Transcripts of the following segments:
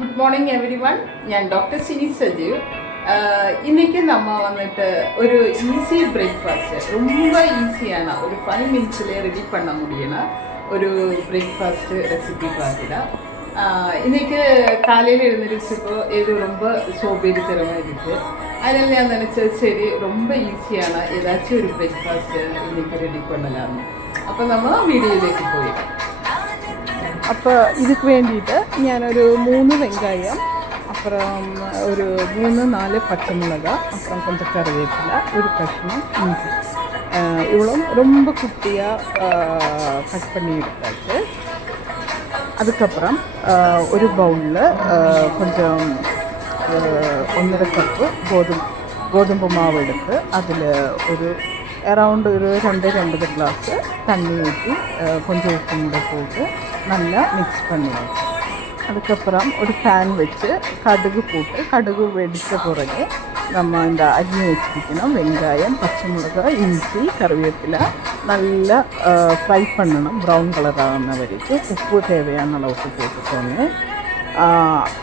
Good morning every one. ഞാൻ doctor Sini Sajeev. ഇன்றைக்கி நம்ம வந்துட்டு ஒரு ஈஸி பிரேக்ஃபாஸ்ட்டு, ரொம்ப ஈஸியான ஒரு 5 மினிட்ஸ்லேயே ரெடி பண்ண முடியும்னா ஒரு பிரேக்ஃபாஸ்ட்டு ரெசிபி பார்க்கலாம். இன்றைக்கி காலையில் எழுந்திரிச்சப்போ இது ரொம்ப சோம்பேறித்தனமாக இருக்குது. அதனால் நான் நினச்சது சரி ரொம்ப ஈஸியான ஏதாச்சும் ஒரு பிரேக்ஃபாஸ்ட்டு இன்றைக்கி ரெடி பண்ணலாம்னு. அப்போ நம்ம വീഡിയോയിലേക്ക് പോയി. അപ്പോൾ ഇതിക്ക് വേണ്ടിയിട്ട് ഞാനൊരു 3 വെങ്കായം, அப்புறம் ஒரு 3-4 பச்சை மிளகா, அப்புறம் கொஞ்சம் கருவேப்பிலை, ஒரு கஷ்ணம் இஞ்சி, இவ்வளோ ரொம்ப குட்டியாக கட் பண்ணி எடுத்தாச்சு. அதுக்கப்புறம் ஒரு பவுலில் கொஞ்சம் 1.5 கப்பு கோதுமை மாவு எடுத்து அதில் ஒரு அரவுண்ட் ஒரு 2 கிளாஸ் தண்ணி ஊற்றி கொஞ்சம் உப்பு கூட போட்டு நல்லா மிக்ஸ் பண்ணியாச்சு. அதுக்கப்புறம் ஒரு பேன் வச்சு கடுகு போட்டு, கடுகு வெடித்த பிறகு நம்ம இந்த அரிஞ்சு வச்சுக்கணும் வெங்காயம், பச்சை மிளகாய், இஞ்சி, கருவேப்பிலை நல்லா ஃப்ரை பண்ணணும். ப்ரௌன் கலர் ஆன வரைக்கும் உப்பு தேவையான அளவுக்கு போட்டுக்கோங்க.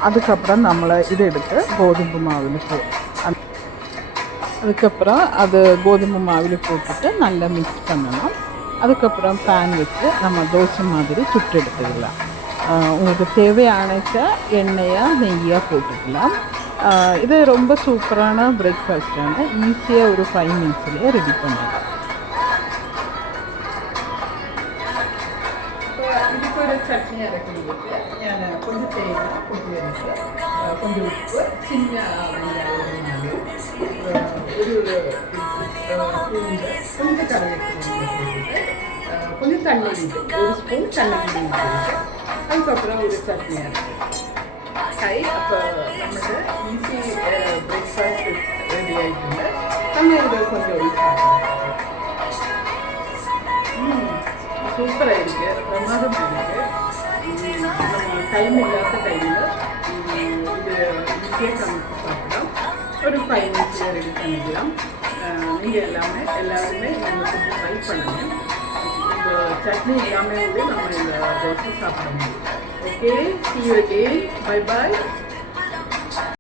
அதுக்கப்புறம் நம்மளை இதை எடுத்து கோதுமை மாவில் அதுக்கப்புறம் அது கோதுமை மாவில் போட்டுட்டு நல்லா மிக்ஸ் பண்ணணும். அதுக்கப்புறம் பேன் வச்சு நம்ம தோசை மாதிரி சுட்டு எடுத்துக்கலாம். உங்களுக்கு தேவையானச்ச எண்ணெயாக நெய்யாக போட்டுக்கலாம். இது ரொம்ப சூப்பரான பிரேக்ஃபாஸ்டான ஈஸியாக ஒரு 5 மினிட்ஸ்லேயே ரெடி பண்ணலாம். இதுக்கு ஒரு சட்னி அரைக்கிறதுக்கு ഞാൻ கொஞ்சம் தேங்காய், கொஞ்சம் எண்ணெய், கொஞ்சம் உப்பு, சின்ன வெங்காயம், ஒரு பூண்டு, கொஞ்சம் கருவேப்பிலை, கொஞ்சம் தண்ணி விட்டு, ஒரு ஸ்பூன் தண்ணி விட்டு, அதுக்கப்புறம் ஒரு சட்னி அரை. அப்போ நமக்கு ஈஸி பிரேக்ஃபாஸ்ட் ரெடி ஆகிட்டுங்க. நம்ம இதில் கொஞ்சம் சூப்பராக இருக்குது, பிரமாதம் இருக்குது. நம்ம டைம் இல்லாத டைமில் இது ஈஸியாக சமைச்சு சாப்பிடலாம். ஒரு 5 மினிட்ஸில் ரெடி பண்ணிக்கலாம். நீங்கள் எல்லாருமே நம்ம கொஞ்சம் ட்ரை பண்ணுங்கள். இந்த சட்னி எல்லாமே வந்து நம்ம இந்த தோசை சாப்பிட முடியும். Okay, see you again. Bye bye.